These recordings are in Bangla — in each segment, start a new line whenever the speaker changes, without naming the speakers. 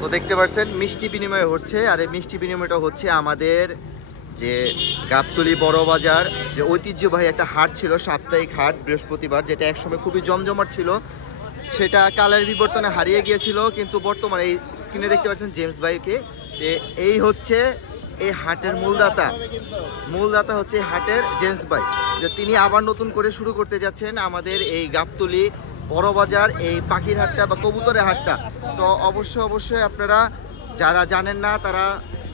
তো দেখতে পাচ্ছেন মিষ্টি বিনিময় হচ্ছে, আর এই মিষ্টি বিনিময়টা হচ্ছে আমাদের যে গাবতলি বড় বাজার, যে ঐতিহ্যবাহী একটা হাট ছিল, সাপ্তাহিক হাট, বৃহস্পতিবার, যেটা একসময় খুবই জমজমাট ছিল। সেটা কালের বিবর্তনে হারিয়ে গিয়েছিল, কিন্তু বর্তমানে এই স্ক্রিনে দেখতে পাচ্ছেন জেমস ভাইকে, যে এই হচ্ছে এই হাটের মূলদাতা মূলদাতা হচ্ছে হাটের জেমস ভাই, যে তিনি আবার নতুন করে শুরু করতে যাচ্ছেন আমাদের এই গাবতলি বড় বাজার এই পাখির হাটটা বা কবুতরের হাটটা। তো অবশ্যই অবশ্যই আপনারা যারা জানেন না, তারা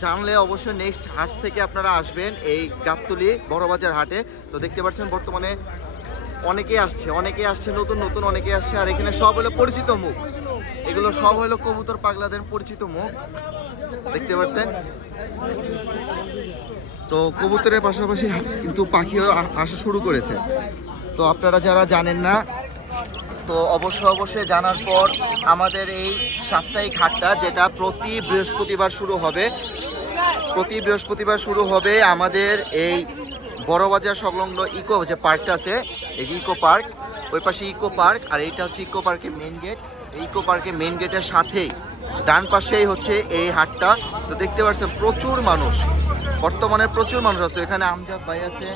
জানলে অবশ্যই নেক্সট হাট থেকে আপনারা আসবেন এই গাবতলি বড় বাজার হাটে। তো দেখতে পাচ্ছেন বর্তমানে অনেকেই আসছে অনেকেই আসছে, নতুন নতুন অনেকেই আসছে, আর এখানে সব হলো পরিচিত মুখ। এগুলো সব হলো কবুতর পাগলাদের পরিচিত মুখ। দেখতে পাচ্ছেন? তো কবুতরের পাশাপাশি কিন্তু পাখিও আসা শুরু করেছে। তো আপনারা যারা জানেন না তো অবশ্যই অবশ্যই জানার পর আমাদের এই সাপ্তাহিক হাটটা, যেটা প্রতি বৃহস্পতিবার শুরু হবে, প্রতি বৃহস্পতিবার শুরু হবে আমাদের এই বড়বাজার সংলগ্ন ইকো যে পার্কটা আছে, এই যে ইকো পার্ক, ওই পাশে ইকো পার্ক, আর এইটা হচ্ছে ইকো পার্কের মেন গেট। ইকো পার্কের মেন গেটের সাথেই, ডান পাশেই হচ্ছে এই হাটটা। তো দেখতে পাচ্ছেন প্রচুর মানুষ। বর্তমানে প্রচুর মানুষ আছে। এখানে আমজাদ ভাই আছে,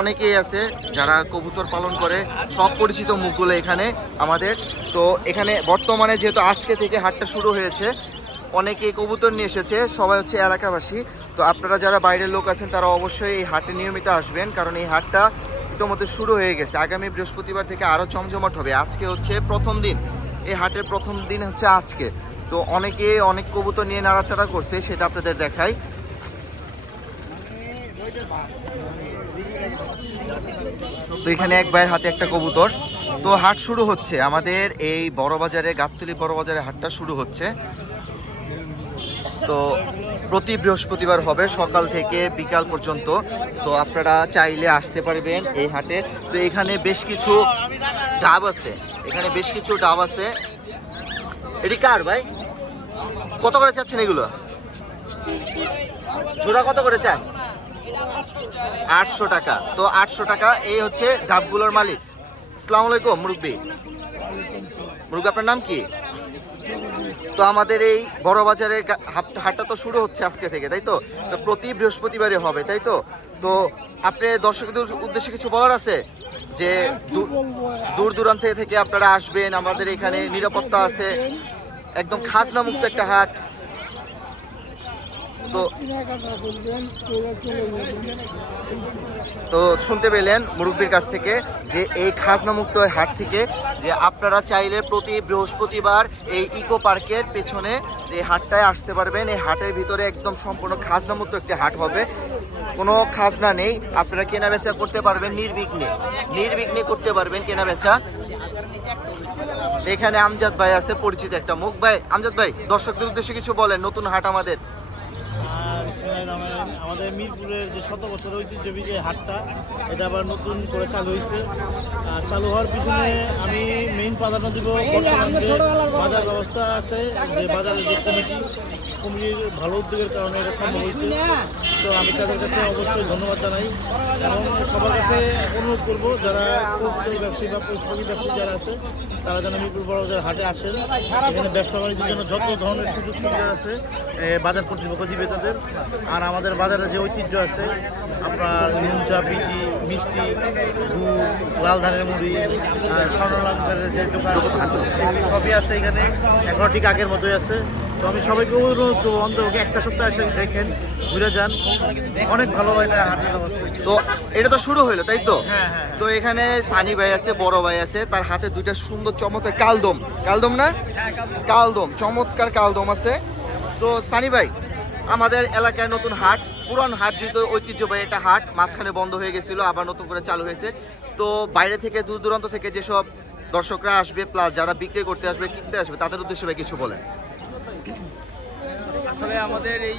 অনেকেই আছে যারা কবুতর পালন করে, সব পরিচিত মুখগুলো এখানে আমাদের। তো এখানে বর্তমানে যেহেতু আজকে থেকে হাটটা শুরু হয়েছে, অনেকে কবুতর নিয়ে এসেছে, সবাই হচ্ছে এলাকাবাসী। তো আপনারা যারা বাইরের লোক আছেন, তারা অবশ্যই এই হাটে নিয়মিত আসবেন, কারণ এই হাটটা ইতিমধ্যে শুরু হয়ে গেছে। আগামী বৃহস্পতিবার থেকে আরও জমজমাট হবে। আজকে হচ্ছে প্রথম দিন। এই হাটের প্রথম দিন হচ্ছে আজকে। তো অনেকে অনেক কবুতর নিয়ে নাড়াচাড়া করছে, সেটা আপনাদের দেখাই। তো এখানে এক ভাইয়ের হাতে একটা কবুতর। তো হাট শুরু হচ্ছে। আমাদের এই বড় বাজারে, গাবতলি বড় বাজারে হাটটা শুরু হচ্ছে। তো প্রতি বৃহস্পতিবার হবে, সকাল থেকে বিকাল পর্যন্ত। তো আপনারা চাইলে আসতে পারবেন এই হাটে। তো এখানে বেশ কিছু ডাব আছে। এখানে বেশ কিছু ডাব আছে। এটি কার ভাই? কত করে চাচ্ছেন এগুলো? জোড়া কত করে চান? আটশো টাকা। তো আটশো টাকা, এই হচ্ছে ডাবগুলোর মালিক। আসসালামু আলাইকুম, মুরব্বী। মুরব্বী, আপনার নাম কি? তো আমাদের এই বড় বাজারের হাট- হাটটা তো শুরু হচ্ছে আজকে থেকে, তাই তো? তো প্রতি বৃহস্পতিবারে হবে, তাই তো? তো আপনি দর্শকদের উদ্দেশ্যে কিছু বলার আছে? যে দূর দূরান্ত থেকে আপনারা আসবেন, আমাদের এখানে নিরাপত্তা আছে। একদম খাজনা মুক্ত একটা হাট। তো তো শুনতে পেলেন মুরব্বীর কাছ থেকে যে এই খাজনামুক্ত হাট থেকে যে আপনারা চাইলে প্রতি বৃহস্পতিবার এই ইকো পার্কের পেছনে এই হাটটায় আসতে পারবেন। এই হাটের ভিতরে একদম সম্পূর্ণ খাজনামুক্ত একটি হাট হবে। কোনো খাজনা নেই। আপনারা কেনা বেচা করতে পারবেন, নির্বিঘ্নে। নির্বিঘ্নে করতে পারবেন কেনা বেচা এখানে আমজাদ ভাই আছে, পরিচিত একটা মুখ। ভাই, আমজাদ ভাই, দর্শকদের উদ্দেশ্যে কিছু বলেন, নতুন হাট আমাদের।
রহিম। আমাদের মিরপুরের যে শত বছর ঐতিহ্যবী যে হাটটা, এটা আবার নতুন করে চালু হয়েছে চালু হওয়ার পিছনে আমি মেইন প্রাধান্য দিব বাজার ব্যবস্থা আছে, যে বাজারের যে কমিটি, কমিটির ভালো উদ্যোগের কারণে এটা সম্ভব হয়েছে তো আমি তাদের কাছে অবশ্যই ধন্যবাদ জানাই এবং সবার কাছে অনুরোধ করব, যারা ব্যবসায়ী বা পশুপাখি ব্যবসায়ী যারা আছে, তারা যেন মিরপুর বড় বাজার হাটে আসেন। এখানে ব্যবসা বাণিজ্যের জন্য যত ধরনের সুযোগ সুবিধা আছে বাজার কর্তৃপক্ষ দিবে তাদের। আর আমাদের বাজারে যে ঐতিহ্য আছে আপনার নুন চা পিটি মিষ্টি গুড় লাল ধানের মুড়ি আর স্বর্ণলঙ্কারের যে দোকান সেগুলি সবই আছে এখানে। এখনও ঠিক আগের মতোই আছে। তো আমি সবাইকে অনুরোধ করব অন্তত একটা সপ্তাহ এসে দেখেন ঘুরে যান। অনেক ভালো এটা ব্যবস্থা হয়েছে।
তো এটা তো শুরু হলো তাই তো?
হ্যাঁ হ্যাঁ।
তো এখানে সানি ভাই আছে বড় ভাই আছে তার হাতে দুইটা সুন্দর চমৎকার কালদম। কালদম না? কালদম চমৎকার কালদম আছে। তো সানি ভাই আমাদের এলাকায় নতুন হাট, পুরান হাট যেহেতু ঐতিহ্যবাহী একটা হাট, মাঝখানে বন্ধ হয়ে গেছিল, আবার নতুন করে চালু হয়েছে। তো বাইরে থেকে, দূর দূরান্ত থেকে যেসব দর্শকরা আসবে প্লাস যারা বিক্রি করতে আসবে, কিনতে আসবে, তাদের উদ্দেশ্যে কিছু বলেন।
আসলে আমাদের এই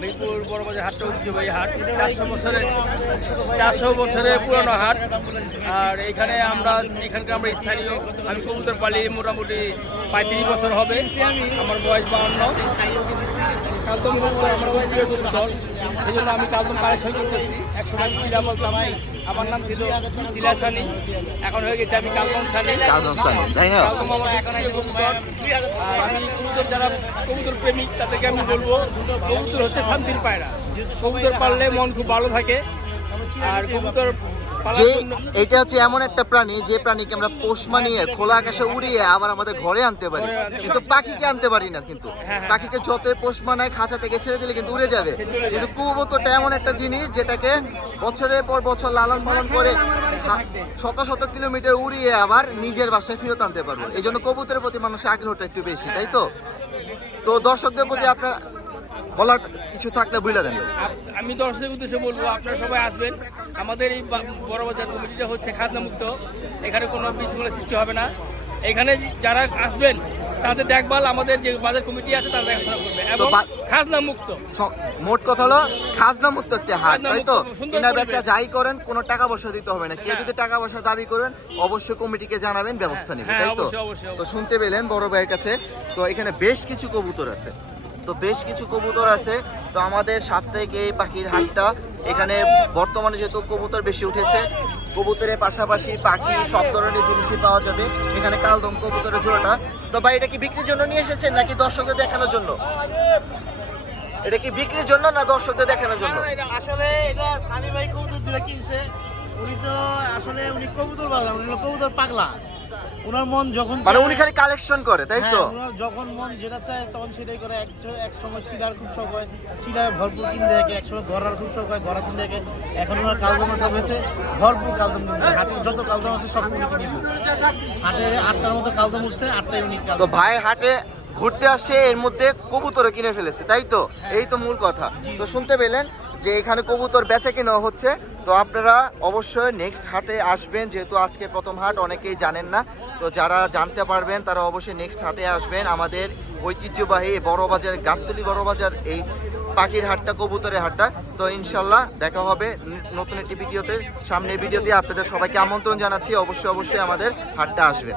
মিরপুর বড়বাজার হাটটা ঐতিহ্যবাহী হাট। চারশো বছরের চারশো বছরের পুরনো হাট। আর এখানে আমরা, এখানকার আমরা স্থানীয়, আমি কবুতর পালি, মোটামুটি পঁয়ত্রিশ বছর হবে। আমার বয়স বাউন্ন। কালদম আমার দল সেই জন্য আমি কালদম কালেকশন করতেছি। চিলা বলতাম। আমার নাম ছিল চিলা সানি। এখন হয়ে গেছে আমি কালদম সানি।
কালদম
আমার আর আমি কবুতর যারা কবুতর প্রেমিক তাদেরকে আমি বলব কবুতর হচ্ছে শান্তির পায়রা। কবুতর পাললে মন খুব ভালো থাকে। আর কবুতর
যে এটা হচ্ছে এমন একটা প্রাণী যে প্রাণীকে আমরা পোষ মানিয়ে খোলা আকাশে উড়িয়ে আবার আমাদের ঘরে আনতে পারি। কিন্তু পাখিকে আনতে পারি না কিন্তু।
হ্যাঁ, হ্যাঁ।
পাখিকে যত পোষ মানায় খাঁচা থেকে ছেড়ে দিলে কিন্তু উড়ে যাবে। কিন্তু কবুতরটা এমন একটা জিনিস যেটাকে বছরের পর বছর লালন পালন করে শত শত কিলোমিটার উড়িয়ে আবার নিজের বাসায় ফেরত আনতে পারব। এই জন্য কবুতরের প্রতি মানুষের আগ্রহটা একটু বেশি তাই তো? তো দর্শকদের প্রতি আপনার বলার কিছু থাকলে বুঝলে দেন
আমি দর্শকের উদ্দেশ্যে বলব আপনারা সবাই আসবেন। আমাদের এই বড় বাজার কমিটিটা হচ্ছে খাজনা মুক্ত। এখানে কোনো বিশৃঙ্খলা সৃষ্টি হবে না। এখানে যারা আসবেন তাদের দেখভাল আমাদের যে বাজার কমিটি আছে তারা দেখাশোনা করবে। এবং খাজনা মুক্ত।
মোট কথা হলো খাজনা মুক্ত একটা হাট তাই তো? কেনা বেচা যাই করেন কোনো টাকা পয়সা দিতে হবে না। কেউ
হ্যাঁ।
যদি টাকা পয়সা দাবি করেন অবশ্যই কমিটিকে জানাবেন ব্যবস্থা নেবেন
হ্যাঁ,
তাই তো? তো শুনতে পেলেন বড় ভাইয়ের কাছে। তো এখানে বেশ কিছু কবুতর আছে। তো বেশ কিছু কবুতর আছে। তো আমাদের সাপ্তাহিক এই পাখির হাটটা এখানে বর্তমানে যেহেতু কবুতর বেশি উঠেছে, কবুতরের পাশাপাশি পাখি সব ধরনের জিনিসই পাওয়া যাবে। এখানে কালদম কবুতরের জোড়াটা তো ভাই, এটা কি বিক্রির জন্য নিয়ে এসেছেন নাকি দর্শকদের দেখানোর জন্য? এটা কি বিক্রির জন্য না দর্শকদের দেখানোর জন্য?
আসলে এটা সানি ভাই কবুতর দুটো কিনছে। উনি তো আসলে, উনি কবুতর পাগলা উনি কবুতর পাগলা। ওনার মন যখন
মানে উনি খালি কালেকশন করে তাই তো?
হ্যাঁ, ওনার যখন মন যেটা চায় তখন সেটাই করে। এক এক সময় চিলার খুব শখ হয়। ভরপুর থাকে এক সময় খুব শখ হয় থাকে এখন ওনার কালদম হয়েছে ভরপুর কালদম হাটে যত কালদম আছে সব উনি কিনে হাটে আটটার মতো কালদম উঠছে আটটাই উনি
তো ভাই হাটে ঘুরতে আসছে এর মধ্যে কবুতরও কিনে ফেলেছে তাই তো? এই তো মূল কথা। তো শুনতে পেলেন যে এখানে কবুতর বেচা কেনা হচ্ছে, তো আপনারা অবশ্যই নেক্সট হাটে আসবেন। যেহেতু আজকে প্রথম হাট, অনেকেই জানেন না। তো যারা জানতে পারবেন, তারা অবশ্যই নেক্সট হাটে আসবেন। আমাদের ঐতিহ্যবাহী বড় বাজার গাবতলি বড় বাজার এই পাখির হাটটা, কবুতরের হাটটা। তো ইনশাল্লাহ দেখা হবে নতুন একটি ভিডিওতে। সামনের ভিডিওতে আপনাদের সবাইকে আমন্ত্রণ জানাচ্ছি। অবশ্যই অবশ্যই আমাদের হাটটা আসবেন।